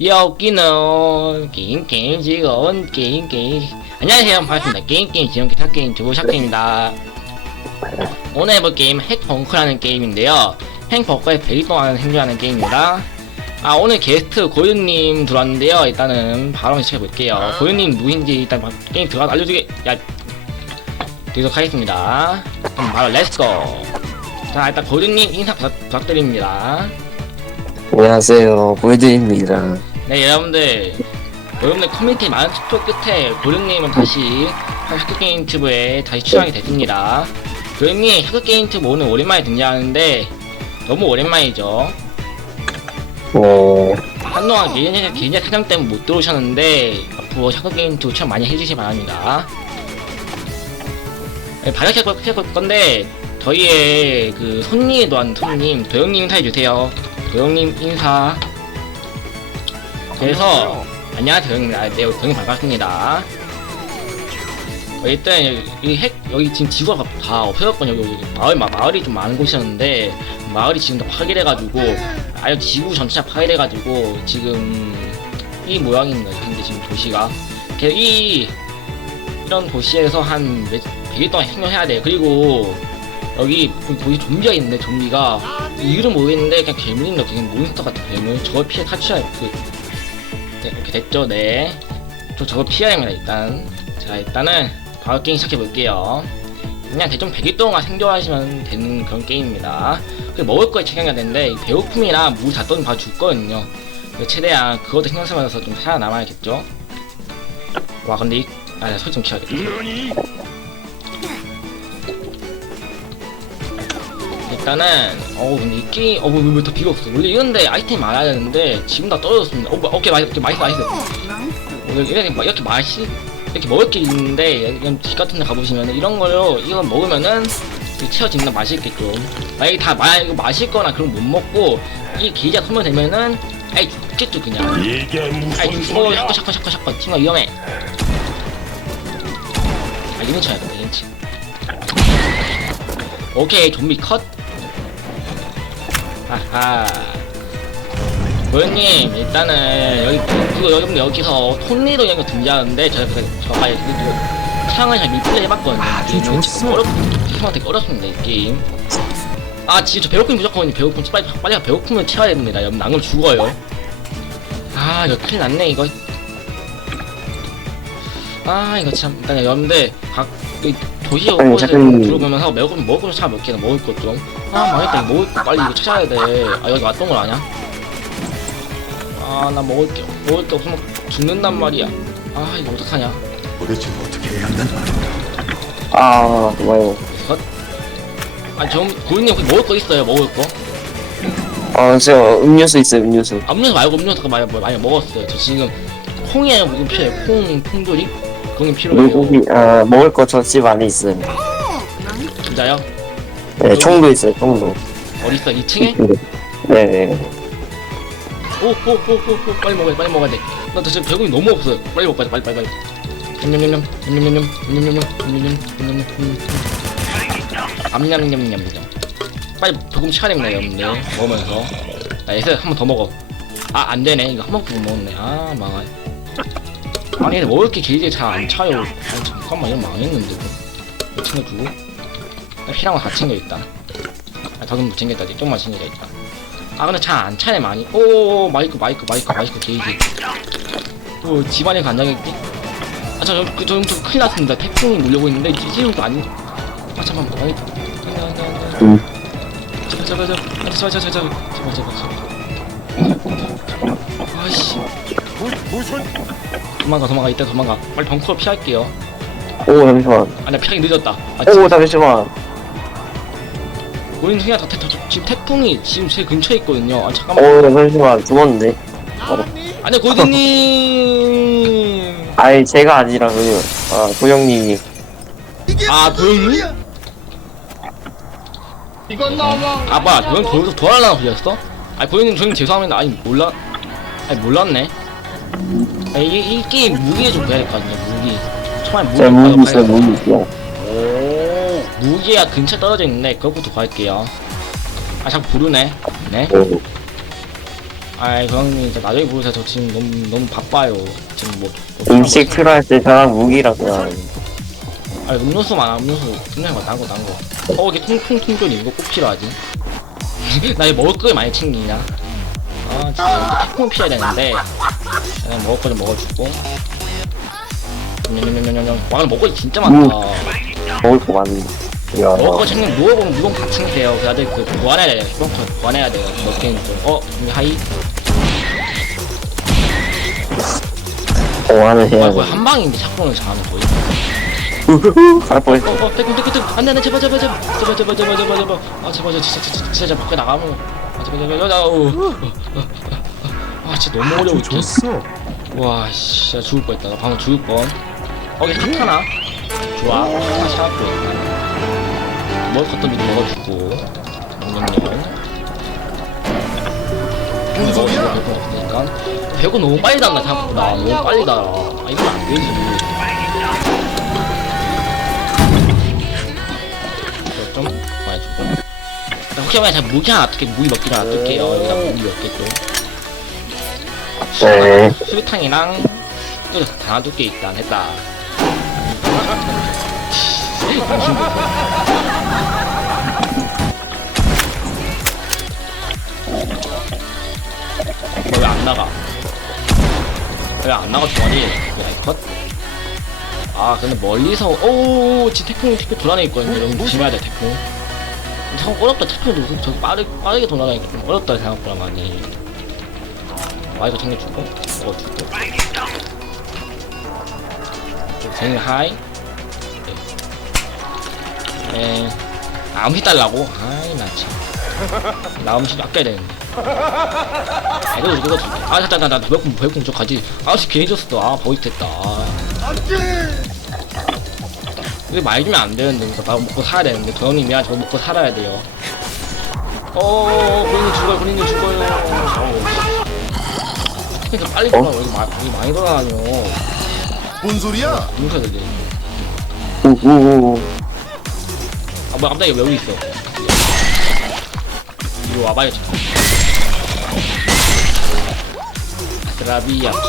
여기는 게임 게임 즐거운 게임 게임. 안녕하세요. 반갑습니다. 게임 게임 지원 기타 게임 두부 샤크입니다. 오늘 해볼 게임 핵벙커라는 게임인데요. 핵벙커에 100일 동안 생존하는 게임입니다. 아 오늘 게스트 고윤님 들어왔는데요. 일단은 바로 시작해볼게요. 고윤님 누구인지 일단 바- 게임 들어가서 알려주게 야 계속 하겠습니다. 그럼 바로 렛츠고. 자 일단 고윤님 인사 부탁, 부탁드립니다 안녕하세요, 골드입니다. 네 여러분들. 여러분들 커뮤니티 많은 투표 끝에 고령님은 다시 샤크게임 튜브에 다시 출연하게 됐습니다. 고령님 샤크게임 튜브 오늘 오랜만에 등장하는데 너무 오랜만이죠? 어, 한동안 개인적 개인적 사정 때문에 못 들어오셨는데 앞으로 샤크게임 튜브 추천 많이 해주시기 바랍니다. 네, 시작할 건데 저희의 그 손님에 도한 손님 도영님 인사해주세요 도영님 인사. 그래서 안녕하세요. 도영님. 아, 네 도영님 반갑습니다. 어, 일단 여기 핵 여기 지금 지구가 다 없어졌거든요. 여기 마을 마, 마을이 좀 많은 곳이었는데 마을이 지금 다 파괴돼가지고 아예 지구 전체가 파괴돼가지고 지금 이 모양인 거예요. 현재 지금 도시가. 이 이런 도시에서 한 몇, 100일 동안 생존해야 돼요. 그리고 여기 도시 좀비가 있는데 좀비가. 이름 모르겠는데 그냥 괴물인데 그냥 몬스터 같은 괴물. 저걸 피해 탈출할 그 네, 이렇게 됐죠. 네저 저거 피해야 합니다 일단. 자 일단은 바로 게임 시작해 볼게요. 그냥 대충 100일 동안 생존하시면 되는 그런 게임입니다. 그 먹을 거에 책임해야 되는데 이 배고픔이나 물다 떠는 바로 죽거든요. 최대한 그것도 신경 쓰면서 좀 살아남아야겠죠? 와 근데 이... 아 소리 좀 키워야겠다 일단은 어우 근데 이 게임 어우 왜더 비가 없어 원래 이런데 아이템 많아야 되는데 지금 다 떨어졌습니다. 어 뭐, 오케이 맛있어 맛있어 맛있어 오늘 이렇게, 마- 이렇게 맛이 이렇게 먹을 게 있는데 이런 집 같은 데 가보시면 이런 걸로 이거 먹으면은 그 채워지면 맛있겠죠. 만약에 다 마, 이거 마실 거나 그런 거못 먹고 이 계좌 소멸되면은 아이 죽겠죠 그냥. 이게 아이 죽어? 샤커 샤커 샤커 샤커 친구가 위험해. 아 이런 쳐야 돼 이런 치. 오케이 좀비 컷 하하. 고현님 일단은 여기 그리고 여러분들 여기서 톱니로 이런 거 등장하는데 제가 그 저가 이거 창을 잘 밀플레이 해봤거든요. 게임을 지금 어렵 생각 되게 어렵습니다 이 게임. 아 진짜 저 배고픔 무조건 배고픔 빨리 빨리 배고픔을 채워야 됩니다. 여러분 안 그러면 죽어요. 아 이거 큰일 났네 이거 아 이거 참 일단 여러분들 각이 도시 잠깐. 들어가면서 먹을 먹을 거차 몇 개나 먹을 것좀아 망했다. 이거 먹을 거 빨리 이거 찾아야 돼아 여기 왔던 걸 아냐? 아 나 먹을 게 먹을 게 없으면 죽는단 말이야. 아 이거 어떡하냐? 도대체 어떻게 해야 한다? 아, 좋아요. 아저 고객님 혹시 먹을 거 있어요? 먹을 거? 아, 저 음료수 있어요, 음료수. 음료수 말고 음료수 많이 많이 먹었어요. 저 지금 콩이에요 무슨 필요해요 콩 콩조림 그런 게 필요해요 아, 먹을 거 저 집 안에 있어요. 진짜요? 네, 총도 있어요, 총도. 어디 있어? 2층에? 네, 네. 오 오 오 오 오 빨리 먹어야 돼 빨리 먹어야 돼나 지금 배고픔이 너무 없어요. 빨리 먹어야 돼 빨리 빨리 빨리. 냠냠냠냠 냠냠냠냠 냠냠냠 냠 냠냠 냠. 냠냠냠 암냠냠냠냠 빨리 조금 됩니다 여러분들. 먹으면서. 나 예스 한 번 더 먹어. 아 안 되네. 이거 한 번도 못 먹었네 아 망할 아니 근데 먹을 게 길게 잘 안 차요. 아니 잠깐만 이거 망했는데. 이거 챙겨주고. 나 필요한 거 다 챙겨 일단 아 더는 못 챙겼다. 이제 좀만 챙겨야 일단 아 근데 잘 안 차네 많이. 오 마이크 마이크 마이크 마이크 게이지. 또 집안에 간장했기 아저 저, 저, 저 큰일 났습니다. 태풍이 몰려오고 있는데 이지우도 아니 아 잠깐만 아니? 안돼 안돼 안돼 음. 제발 제발 제발 제발 제발 제발 제발 제발 제발 아이씨 무, 무슨 도망가 도망가 이따 도망가 빨리 벙커로 피할게요 오, 잠시만. 아나 피하기 늦었다 아 오, 잠시만. 우린 그냥 다 태, 태, 지금 태풍이 지금 제 근처에 있거든요 아 잠깐만 오, 잠시만. 죽었는데. 아니 고든님 아이, 제가 아니라, 그, 아, 도영님이. 아 도영님? 이건 너무 아빠 도영 거기서 도와달라고 불렸어? 아니 고현님 저님 죄송합니다 아니 몰라 아니 몰랐네 아니, 이, 이 게임 무기에 좀 봐야 될것 같네 무기. 정말 무기 제 무기 봐야 있어요, 될 무기 있어요. 오 무기가 근처에 떨어져 있네. 그것부터 갈게요. 아 자꾸 부르네. 네? 오. 아이 고양님 이제 나중에 부르세요. 저 지금 너무 너무 바빠요. 지금 뭐, 뭐 음식 필요할 때 저랑 무기라고 아니 음료수 많아. 음료수 음료수 딴거 딴거. 어 이게 통통통 쫄이 이거 꼭 필요하지? 나 이거 먹을 걸 많이 챙기냐 아 진짜 태풍 피해야 되는데 그냥 먹을 거 좀 먹어주고. 와 근데 먹을 거 진짜 많다. 먹을 거 많은데 야 먹을 거 챙기면 누워보면 무거운 다 챙기세요. 다들 그 보완해야 돼요. 슈퍼커 보완해야 돼요. 몇 개는 좀어 하이. 보완을 아 해야 거의 한 방인데 샷건을 잘하는 거의? 갈 뻔했어. 어, 어, 태풍, 태풍, 태풍. 안 돼, 안 돼, 제발, 제발, 제발. 제발, 제발, 제발, 제발, 제발. 아, 제발, 진짜, 진짜, 진짜, 진짜, 밖에 나가면. 아, 어, 어, 어. 아, 진짜 너무 어려워. 좋았어. 와, 씨, 진짜 죽을 뻔했다. 나 방금 죽을 뻔. 어, 탁 하나. 좋아. 다시 하고 일단. 먹을 것도 미리 먹어주고. 양념면. 뭔 소리야? 배고 없으니까. 배고 너무 빨리 달라, 생각보다. 너무 빨리 달아. 아, 이건 안 되지. 만약 잘 무기 하나 놔둘게 무기 먹기 하나 놔둘게요. 여기다 무기 몇개 또. 네. 수류탕이랑 또 하나 둘게 일단 했다. 왜안 나가? 왜 안 나가 야 컷. 아 근데 멀리서 오 지금 태풍 태풍 돌아다니 있거든요. 여러분 조심해야 돼 태풍 참 어렵다. 태풍도 저 빠르, 빠르게 돌아다니까 좀 어렵다 생각보다 많이. 아 이거 챙겨주고 먹어주고. 쟁이 하이. 네. 아, 음식 달라고? 아이 나참나 음식 아껴야 되는데. 아, 이거 이거 아 잠깐 나나 배고픔 배고픔 저 가지. 아씨 괜히 줬어. 아 버릇됐다 이게 많이 주면 안 되는데 이거 나 먹고 살아야 되는데 도현님이야 저거 먹고 살아야 돼요. 어어어 본인이 죽어요 본인이 죽어요. 아우 그러니까 빨리 돌아 여기, 마, 여기 많이 돌아다녀. 뭔 소리야? 눈켜야 돼 우우우 아 뭐야 갑자기 왜 여기 있어. 이리 와봐요 잠깐 아스라비아 컷.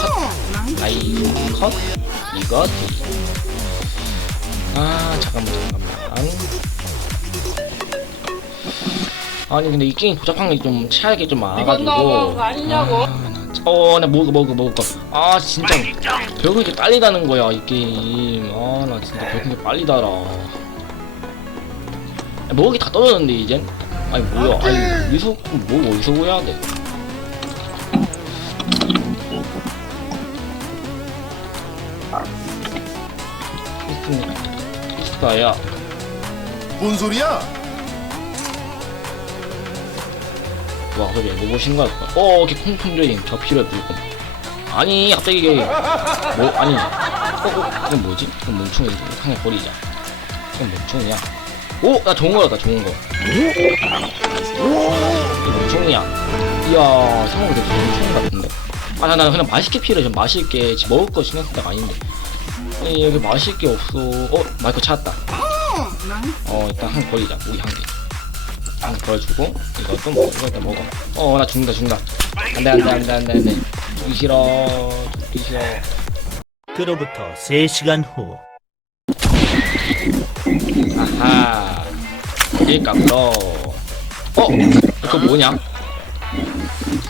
아이 컷. 이거 아 잠깐만 잠깐만. 아니 근데 이 게임 복잡한 게 좀 최악이 좀 많아가지고. 아니냐고? 어나 먹어 먹어 먹어. 아 진짜. 벽을 이렇게 빨리 다는 거야 이 게임. 아 나 진짜 벽을 이렇게 빨리 달아. 야, 게다 떨어졌는데 이젠? 아니 뭐야? 아니 어디서 뭐 어디서 구해야 돼? 피 스타야 뭔 소리야? 와 그래 뭐 보시는 거야 어 이렇게 저 필요해 불금 아니 갑자기 이게 뭐 아니 어, 어 이건 뭐지? 이건 멍충이 상에 버리자. 이건 멍충이야. 오 나 좋은 거였다 좋은 거. 이거 멍충이야. 이야 상호가 되게 멍충이 같은데? 아 나 나 그냥 맛있게 필요해 좀 맛있게 먹을 거 신경 쓸 때가 아닌데 아니 여기 맛있게 없어. 어 마이크 찾았다. 어 일단 한개 버리자 우리 한 개. 한개 버려주고 이거 또 먹어 이거 일단 먹어. 어 나 죽는다 죽는다. 안 돼 안 돼 안 돼 안 돼 안 돼. 죽기 싫어 죽기 싫어. 그로부터 3시간 후. 아하. 그러니까 그러 어? 그거 뭐냐?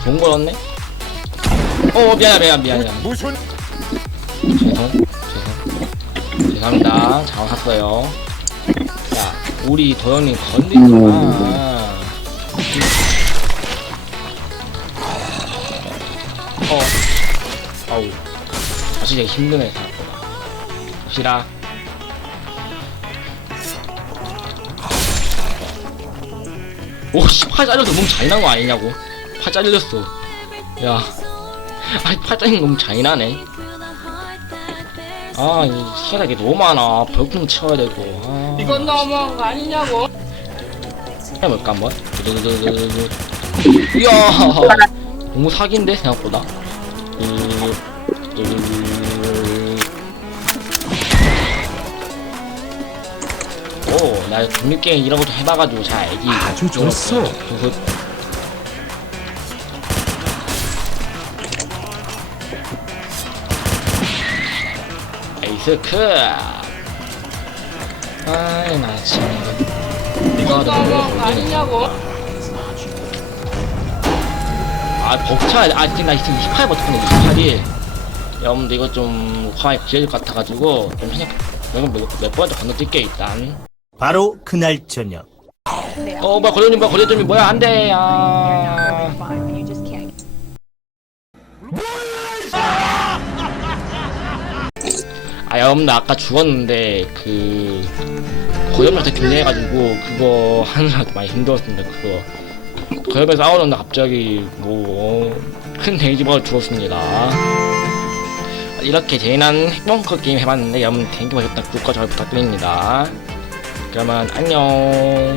좋은 거였네? 어 미안해 미안 미안 미안 무슨 죄송합니다. 잘못 샀어요. 야 우리 도현님 건드리지 마 어. 아우. 사실 되게 힘드네 생각보다. 봅시다. 오씨 팔 잘려서 너무 잔인한 거 아니냐고. 팔 잘렸어. 야. 아니 팔 잘린 거 너무 잔인하네 아, 이 이게 너무 많아. 벽좀 채워야 되고. 아. 이건 너무한 거 아니냐고? 해볼까 한번? 두두두두두두. 이야, 너무 사기인데 생각보다. 오, 나 독립 게임 이런 거좀 해봐가지고 잘 알지. 아주 좋았어. 그거 스크. 아이 나 지금 이거 아니냐고? 아 벅차. 아 지금 나 지금 28 버텼네 28이. 여러분들 이거 좀 화에 구해질 것 같아가지고 좀 생각 이거 몇, 몇 번째 건너뛸게 일단. 바로 그날 저녁. 어 뭐야 거래좀 뭐야 거래좀이 뭐야 안돼. 아 아 여러분들 아까 죽었는데 그 고염에서 균내해가지고 그거 하느라 많이 힘들었습니다 그거. 고염에 싸우는데 갑자기 뭐 큰 데이지버가 죽었습니다. 이렇게 재미난 핵벙커 게임 해봤는데 여러분 재밌게 보셨다 구독과 좋아요 부탁드립니다. 그러면 안녕